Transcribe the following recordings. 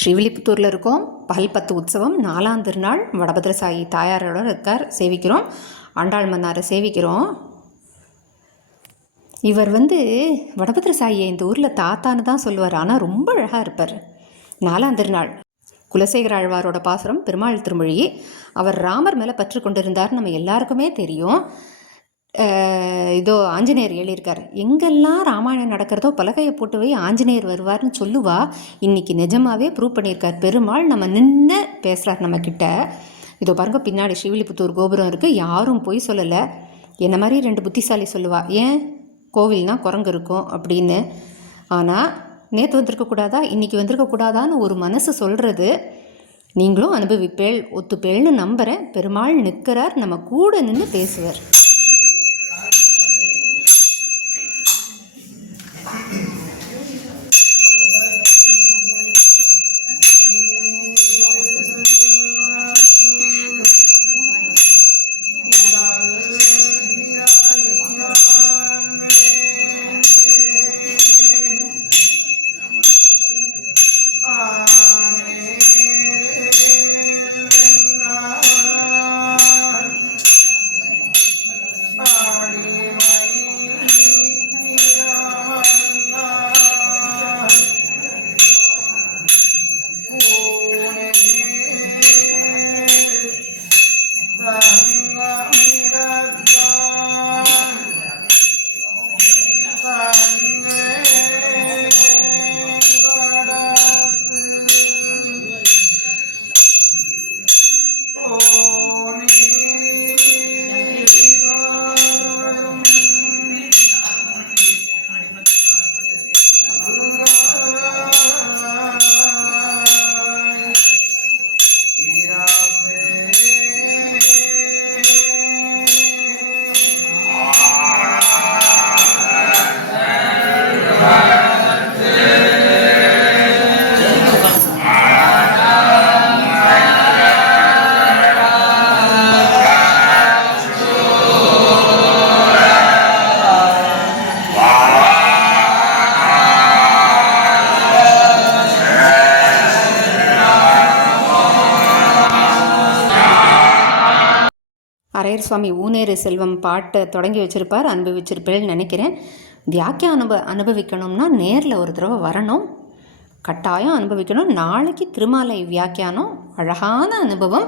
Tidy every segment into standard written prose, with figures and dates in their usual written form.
ஸ்ரீவில்லிபுத்தூரில் இருக்கோம். பகல்பத்து உற்சவம் 4ஆம் திருநாள் வடபத்திரசாயி தாயாரோட இருக்கார். சேவிக்கிறோம். ஆண்டாள் மன்னாரை சேவிக்கிறோம். இவர் வடபத்திரசாயியை இந்த ஊரில் தாத்தான்னு தான் சொல்லுவார். ஆனால் ரொம்ப அழகாக இருப்பார். 4ஆம் திருநாள் குலசேகர ஆழ்வாரோட பாசுரம் பெருமாள் திருமொழி. அவர் ராமர் மேலே பற்று கொண்டிருந்தார், நம்ம எல்லாருக்குமே தெரியும். இதோ ஆஞ்சநேயர் எழுதியிருக்கார். எங்கெல்லாம் ராமாயணம் நடக்கிறதோ பலகையை போட்டு போய் ஆஞ்சநேயர் வருவார்னு சொல்லுவா. இன்றைக்கி நிஜமாகவே ப்ரூவ் பண்ணியிருக்கார். பெருமாள் நம்ம நின்று பேசுகிறார் நம்மக்கிட்ட. இதோ பாருங்க, பின்னாடி ஸ்ரீவில்லிபுத்தூர் கோபுரம் இருக்குது. யாரும் போய் சொல்லலை. என்ன மாதிரி 2 புத்திசாலி சொல்லுவா, ஏன் கோவில்னா குரங்கு இருக்கும் அப்படின்னு. ஆனால் நேற்று வந்திருக்கக்கூடாதா, இன்றைக்கி வந்திருக்கக்கூடாதான்னு ஒரு மனசு சொல்கிறது. நீங்களும் அனுபவிப்பேள், ஒத்துப்பேள்னு நம்புகிறேன். பெருமாள் நிற்கிறார், நம்ம கூட நின்று பேசுவார். அரையர் சுவாமி ஊனேறு செல்வம் பாட்டை தொடங்கி வச்சுருப்பார். அனுபவிச்சிருப்பேன்னு நினைக்கிறேன். வியாக்கியானம் அனுபவிக்கணும்னா நேரில் ஒரு தடவை வரணும், கட்டாயம் அனுபவிக்கணும். நாளைக்கு திருமாலை வியாக்கியானம், அழகான அனுபவம்.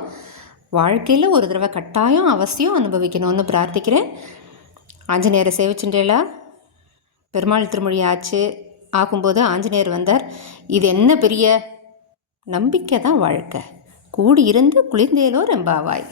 வாழ்க்கையில் ஒரு தடவை கட்டாயம் அவசியம் அனுபவிக்கணும்னு பிரார்த்திக்கிறேன். ஆஞ்சநேயரை சேவிச்சுட்டேலா, பெருமாள் திருமொழி ஆச்சு. ஆகும்போது ஆஞ்சநேயர் வந்தார். இது என்ன பெரிய நம்பிக்கை தான் வாழ்க்கை. கூடி இருந்து குளிர்ந்தேலோ ரெம்பாவாய்.